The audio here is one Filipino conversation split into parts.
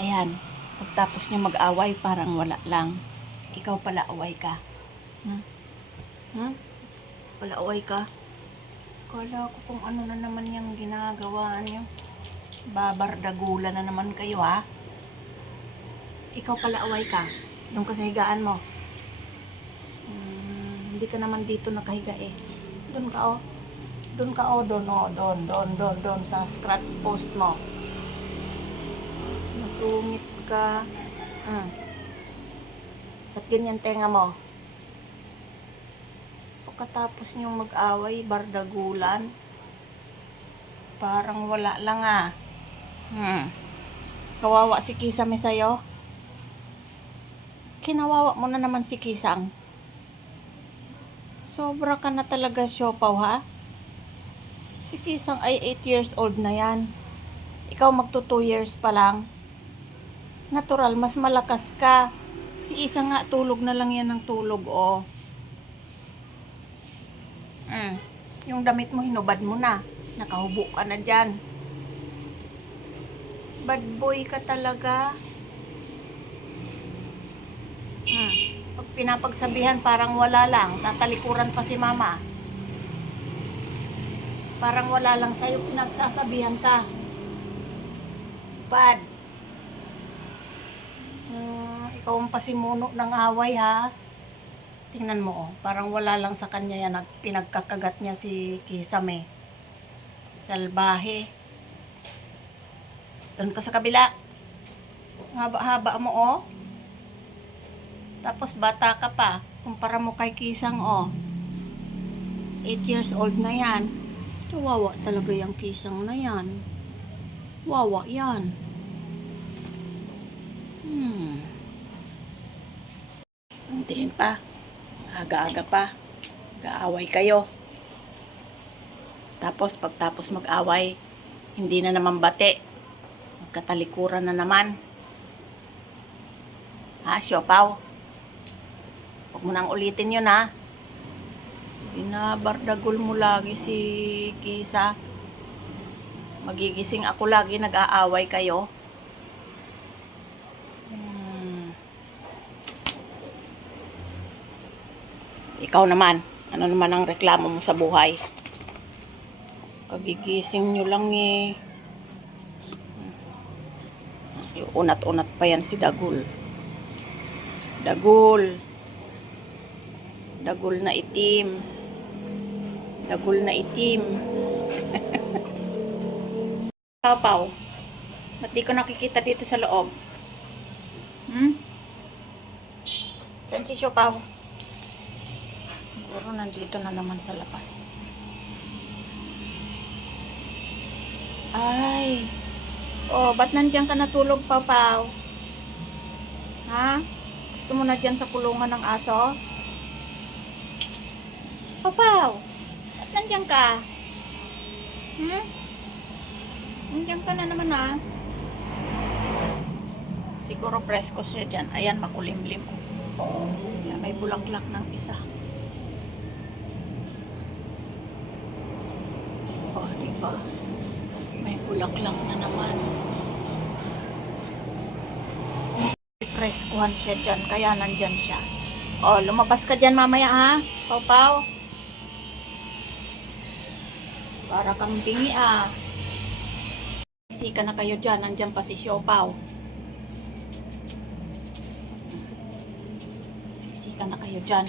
Ayan, pagtapos niyo mag-away, parang wala lang. Ikaw pala away ka. Hmm? Hmm? Pala away ka? Kala ko kung ano na naman yung ginagawa niyo. Babardagula na naman kayo, ha? Ikaw pala away ka. Doon ka sa higaan mo. Hindi ka naman dito nakahiga eh. Doon ka, oh. Doon ka, oh. Doon, oh. Doon. Sa scratch post mo. Masungit ka. Ba't ganyan tenga mo? Pagkatapos niyong mag-away, bardagulan. Parang wala lang, ah. Kawawa si Kisame sa'yo. Kinawawa mo na naman si Kisang. Sobra ka na talaga, siopaw, ha? Si Kisang ay 8 years old na yan. Ikaw magto 2 years pa lang. Natural, mas malakas ka. Si Isa nga, tulog na lang yan ng tulog, oh. Yung damit mo, hinubad mo na. Nakahubo ka na dyan. Bad boy ka talaga. Pag pinapagsabihan, parang wala lang. Tatalikuran pa si mama. Parang wala lang sa'yo, pinagsasabihan ka. Bad. Ikaw ang pasimuno ng away, ha? Tingnan mo, oh. Parang wala lang sa kanya yan. Pinagkakagat niya si Kisame. Salbahe. Doon ka sa kabila. Haba-haba mo, oh. Tapos bata ka pa. Kumpara mo kay Kisang, oh. 8 years old na yan. Wawa talaga yung Kisang na yan. Wawa yan. Tingin pa. Aga-aga pa. Gaaway kayo. Tapos pagtapos mag-away, hindi na naman bate. Magkatalikuran na naman. Ha, siopaw? Huwag mo nang ulitin yun, ha? Binabardagol mo lagi si Kisa. Magigising ako lagi, nag-aaway kayo. Ikaw naman, ano naman ang reklamo mo sa buhay? Kagigising nyo lang eh. Unat-unat pa yan si Dagul. Dagul na itim. Dagul na itim. Pau, ba't di ko nakikita dito sa loob? Saan si Siopaw? Siguro nandito na naman sa labas. Ay. Oh, ba't nandiyan ka natulog, Pau? Ha? Gusto mo na dyan sa kulungan ng aso? Pau, ba't nandiyan ka? Nandiyan ka na naman, ha? Siguro presko siya dyan. Ayan, makulimlim. Ayan, may bulaklak ng isa. Oh, diba? May bulaklak na naman. Preskuhan siya dyan, kaya nandyan siya. Oh, lumabas ka dyan mamaya, ha? Pau. Para kang bingi, ah. Sika na kayo dyan, nandyan pa si Siopaw. Sisika na kayo dyan.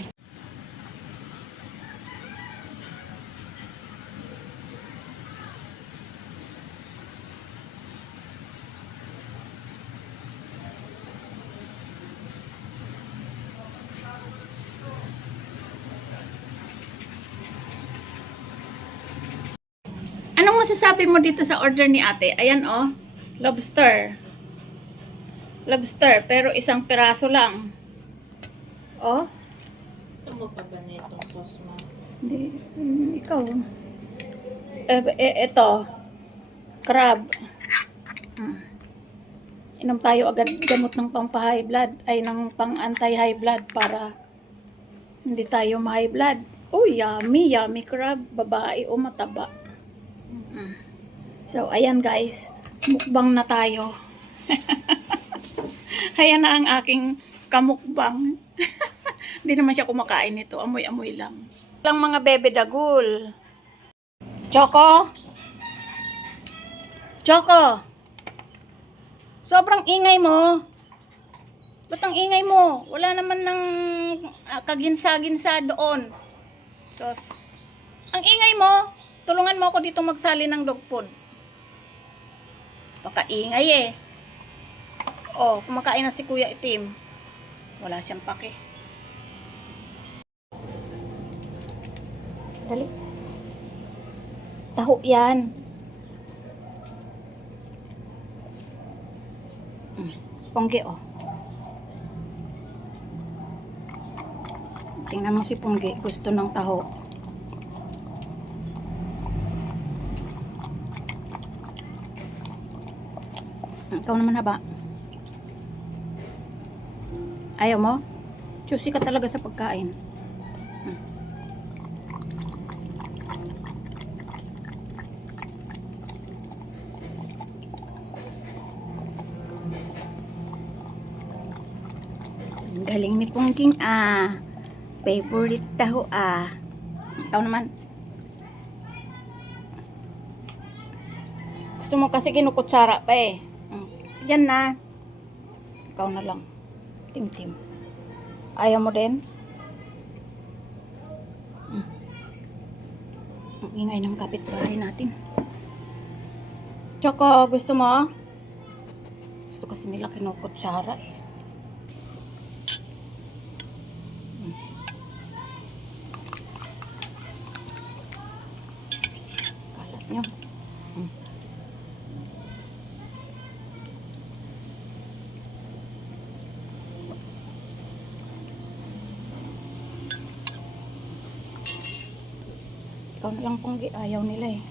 Anong masasabi mo dito sa order ni ate? Ayan, oh. Lobster. Lobster, pero isang piraso lang. Oh. Ito mo pa ba na itong sauce mo? Hindi. Ikaw. Ito. Crab. Inom tayo agad gamot ng pang-high blood. Ay, ng pang-anti-high blood para hindi tayo ma-high blood. Oh, yummy crab. Babae o mataba. So, ayan guys. Mukbang na tayo. Kaya na ang aking kamukbang. Hindi naman siya kumakain nito. Amoy-amoy lang. Lang mga bebe dagul. Choco? Choco? Sobrang ingay mo. Ba't ang ingay mo? Wala naman ng kaginsa-ginsa doon. Sos. Ang ingay mo. Tulungan mo ako dito magsali ng dog food. Baka ingay eh. Oh, kumakain na si Kuya Itim. Wala siyang pake. Dali. Taho yan. Pongge oh. Tingnan mo si Pongge. Gusto ng taho. Ikaw naman haba. Ayaw mo? Choosy ka talaga sa pagkain. Ang galing ni Pongking favorite taho Ikaw naman. Gusto mo kasi kinukutsara pa eh. Yan na. Ikaw na lang. Tim-tim. Ayaw mo din? Ang ingay ng kapitbahay natin. Choco, gusto mo? Gusto kasi nila kinukutsara eh. Kalat nyo. Ikaw na lang Pongge, ayaw nila eh.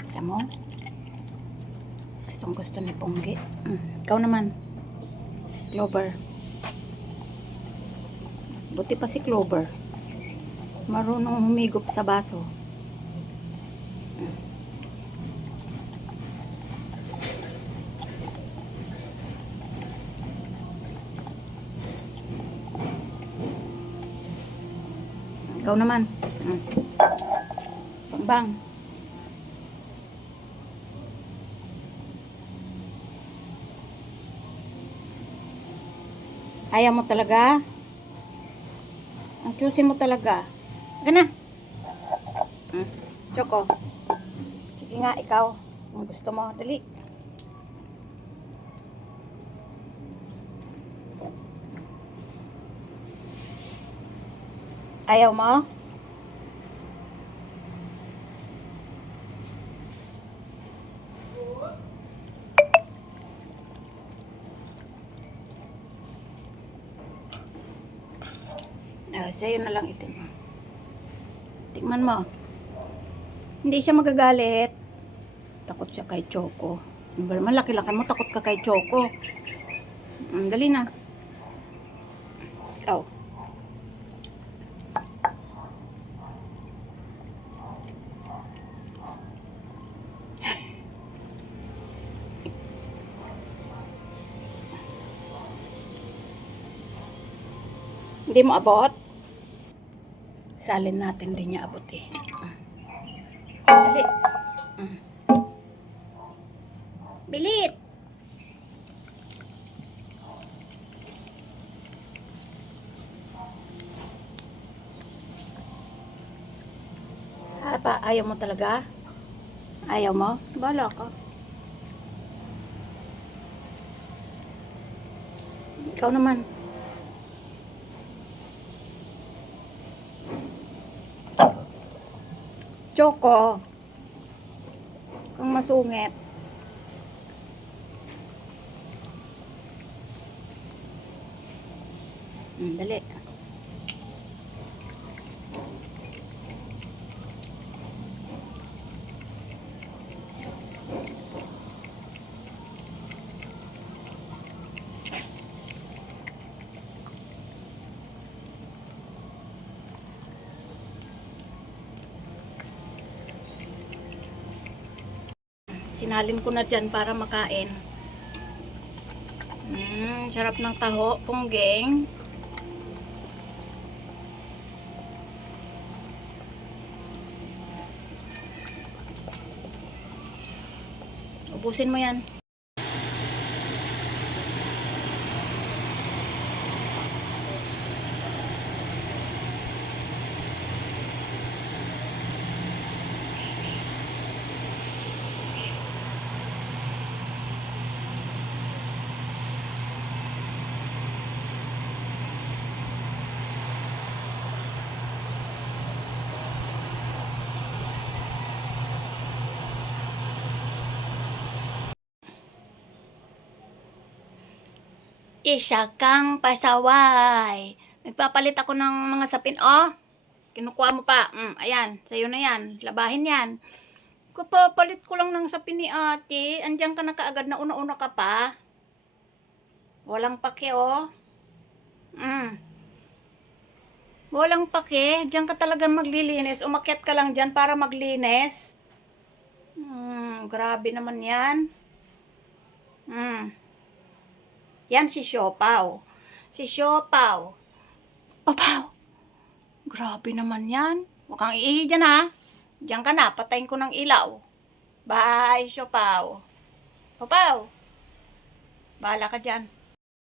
Kita mo? Gustong gusto ni Pongge. Ikaw naman. Clover. Buti pa si Clover. Marunong humigop sa baso. Ikaw naman. Pambang. Ayaw mo talaga? Ang choosy mo talaga. Gana. Choco. Sige nga, ikaw. Kung gusto mo, dali. Ayaw mo? Sa'yo na lang itim. Tikman mo. Hindi siya magagalit. Takot siya kay Choco. Malaki-laki mo, takot ka kay Choco. Dali na. Ikaw. Hindi mo abot? Salin natin din niya abot eh. Dali. Bilit. Ayaw mo talaga? Ayaw mo? Bahala ka. Ikaw naman. Choco, kang masungit. Dali. Sinalin ko na dyan para makain. Sarap ng taho, pungging. Ubusin mo yan. Isa kang pasaway. Nagpapalit ako ng mga sapin. Oh, kinukuha mo pa. Ayan, sa'yo na yan. Labahin yan. Kapapalit ko lang ng sapin ni ate. Andiyan ka na kaagad na una-una ka pa. Walang pake, oh. Walang pake. Diyan ka talaga maglilinis. Umakyat ka lang dyan para maglinis. Grabe naman yan. Yan si Siopaw. Si Siopaw. Papaw. Grabe naman yan. Huwag kang iihi dyan, ha. Diyan ka na. Patayin ko ng ilaw. Bye, Siopaw. Papaw. Bahala ka dyan.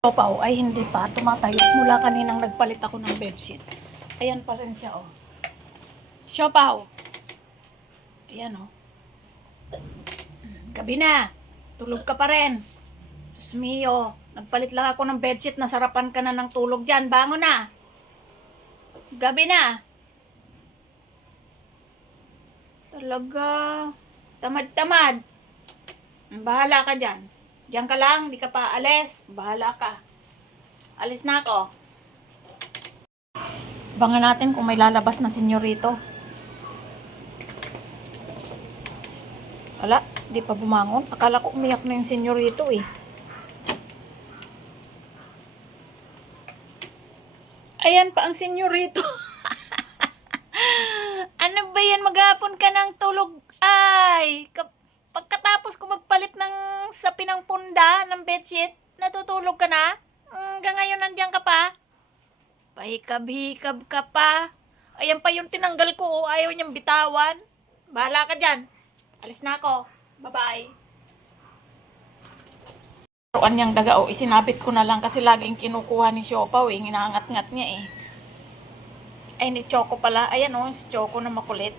Siopaw ay hindi pa tumatayo. Mula kaninang nagpalit ako ng bedsheet. Ayan pa rin siya, oh. Siopaw. Ayan, oh. Gabi na. Tulog ka pa rin. Sus mio. Nagpalit lang ako ng bedsheet, nasarapan ka na ng tulog dyan. Bangon na. Gabi na. Talaga. Tamad-tamad. Bahala ka dyan. Diyan ka lang, di ka pa alis. Bahala ka. Alis na ako. Bangan natin kung may lalabas na senyorito. Wala, di pa bumangon. Akala ko umiyak na yung senyorito eh. Ayan pa ang senyorito. Ano ba yan? Maghapon ka ng tulog. Ay, pagkatapos ko magpalit ng sapin ng punda, ng bedsheet, natutulog ka na? Hanggang ngayon nandiyan ka pa? Pahikab-hikab ka pa. Ayan pa yung tinanggal ko. Ayaw niyang bitawan. Bahala ka dyan. Alis na ako. Bye-bye. Turuan niyang daga, isinabit ko na lang kasi laging kinukuha ni Siopaw, ginangat-ngat niya eh. Ay, ni Choco pala. Ayan si Choco na makulit.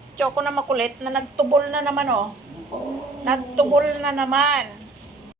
Si Choco na makulit na nagtubol na naman Nagtubol na naman.